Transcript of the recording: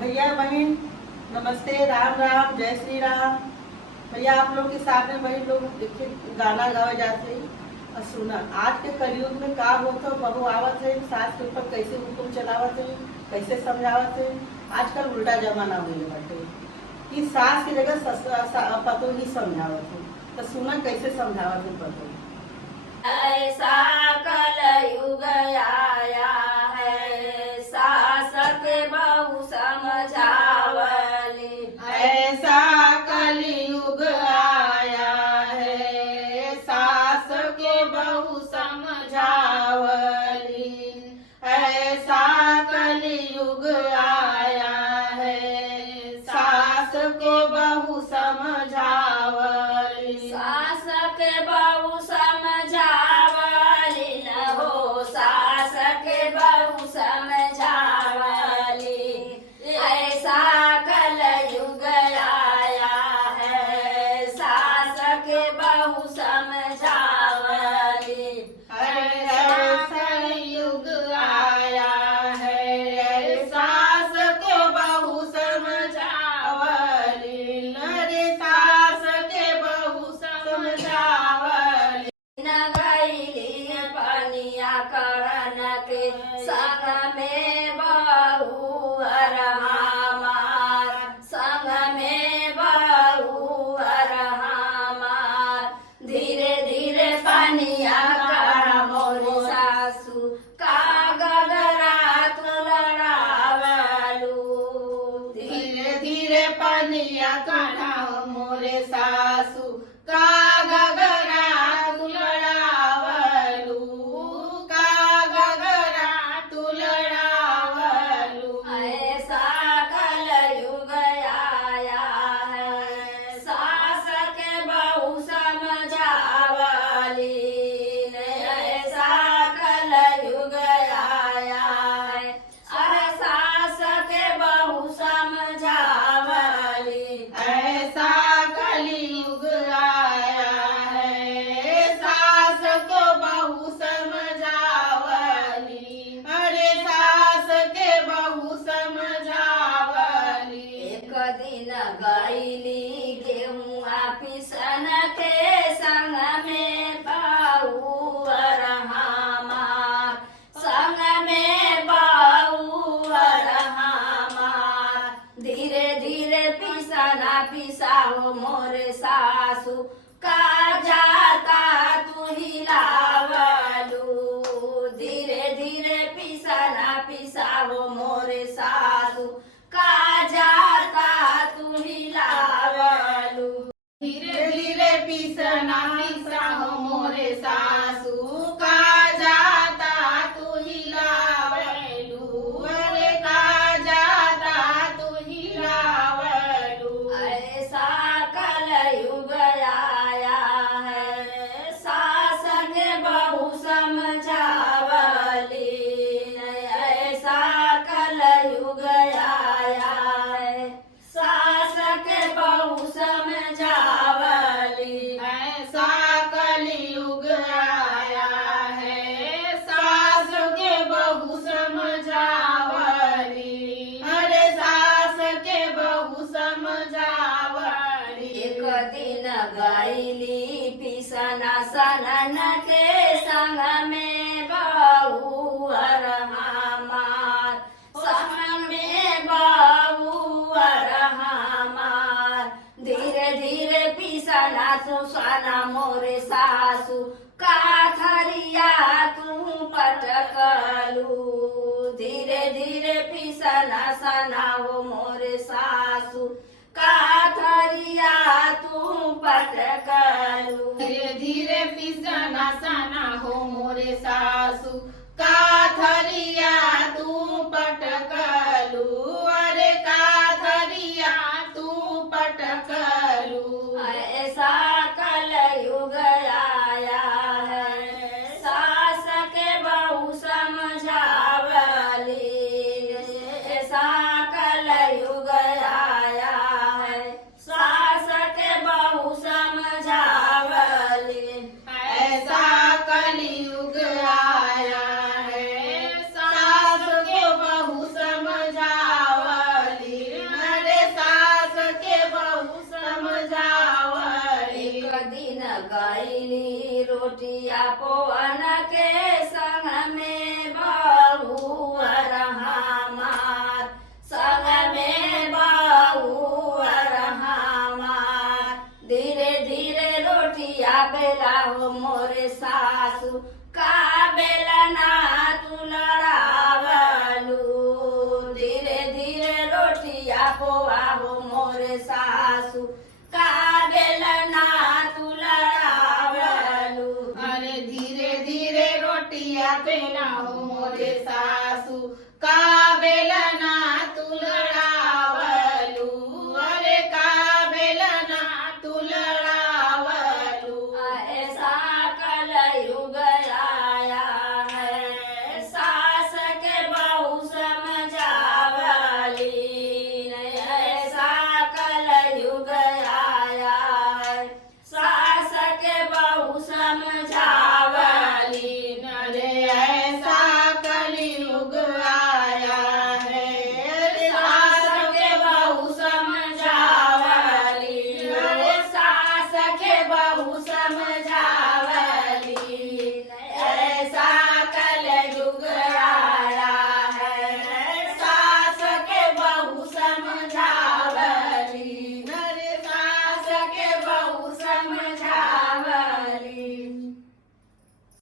भैया बहन नमस्ते, राम राम, जय श्री राम। भैया आप लोग के साथ में वही लोग देखिए गाना गावे जाते हैं और सुना। आज के कलयुग में का होता बहू आवत है, सास के ऊपर कैसे हुक्म चलावत है, कैसे समझावत है। आजकल उल्टा जमाना हुई बाटे कि सास की जगह पतो ही समझावत है। तो सुना कैसे समझावत है पतो। ऐसा कलयुग आया है, सास के बहू समझावली। ऐसा कलयुग आया है, सास के बहू समझावली। ऐसा कलयुग आया है, सास के बहू समझावली। सास के बहू समझावली न हो, सास के बहू समझावली। ऐसा कलयुग आया है, सास के बहू समझावली। ऐसा युग आया है, सास के बहू समझावली। अरे सास के बहू समझावली। न गईली पनिया करन के संग में बहू हमार, संग में बहू हमार। धीरे धीरे पनिया कर मोरी सासू का गगरा तू लड़ावलू। धीरे धीरे पनिया काढ़ा मोरे सासू का गगरा तू लड़ावलू, का गगरा तू लड़ावलू। ऐसा कलयुग आया है, सास के बहू समझावली। ऐसा कलयुग आया है, अरे सास के बहू समझावली। ऐसा कलयुग आया है, सास को बहू समझावली। अरे सास के बहू समझावली। एक दिन गईली गेहुआ पिसन के संग में बहू हमार, संग में बहू हमार। धीरे धीरे पिसना पिसाओ मोरे सासू का जाता तू हिलावलू। धीरे धीरे पिसना पिसाओ मोरे सासू का जाता तू हिलावलू। धीरे धीरे पिसना पिसाओ मोरे सासू का जाता तू हिलावलू। अरे का जाता तू हिलावलू। ऐसा कलयुग आया है, सास के बहू समझावली। ऐसा कलयुग आया है, सास के बहू समझावली। ऐसा कलयुग आया है, सास के बहू समझावली। अरे सास के बहू समझावली। एक दिन गईली पिसना सनन के संग में बहू हमार, संग में बहू हमार। धीरे धीरे पिसना सुसना मोरे सासू का थरिया तू पटकलू। धीरे धीरे पिसना सना हो मोरे सासू का थरिया तू पटकलू। धीरे धीरे पिसना सना हो मोरे सासू का थरिया तू पटकलू। अरे का थरिया तू पटकलू। ऐसा कलयुग आया है, सास के बहू समझावली। ऐसा कलयुग आया है, सास के बहू समझावली। ऐसा कलयुग आया है, सास के बहू समझावली। पोअन के संग में बहुअर हमार, संग में बहुअर हमार। धीरे धीरे रोटिया बेला हो मोरे सासू, का बेलना तू लड़ावलू। धीरे धीरे रोटिया पोआ हो मोरे सासू, का बेलना तू लड़ावलू। अरे धीरे धीरे रोटियां बेला हो मोरे सासू, का बेला